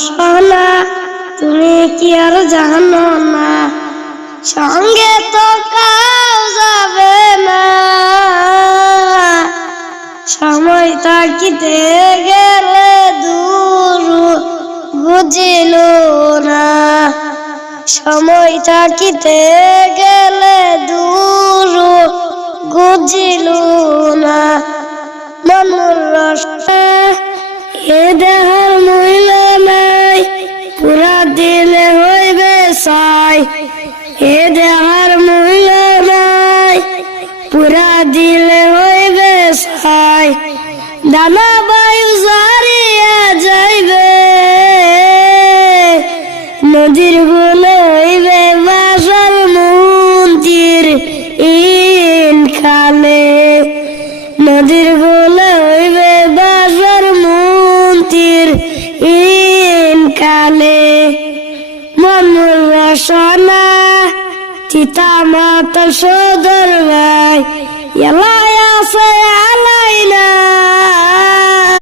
সোনা তুমি কি আর জানো না সঙ্গে তো কাউ যাবে না সময় থাকিতে গেলে দূর বুঝিল না সময় থাকিতে গেলে দূর বুঝিল না মনুর রসনা এ দেহর মূল্য নাই পুরা দিলে হইবে সাই এ দেহর মূল্য নাই পুরা দিলে হইবে সাই দানা বায়ু জারিয়া যাইবে নদীর গুলো হইবে বাসল মন্দির ইন খালে নদীর গুলো হইবে বাসর মন্দির ইন কালে মনুর রসনা চিতা মাতা সদর ভাই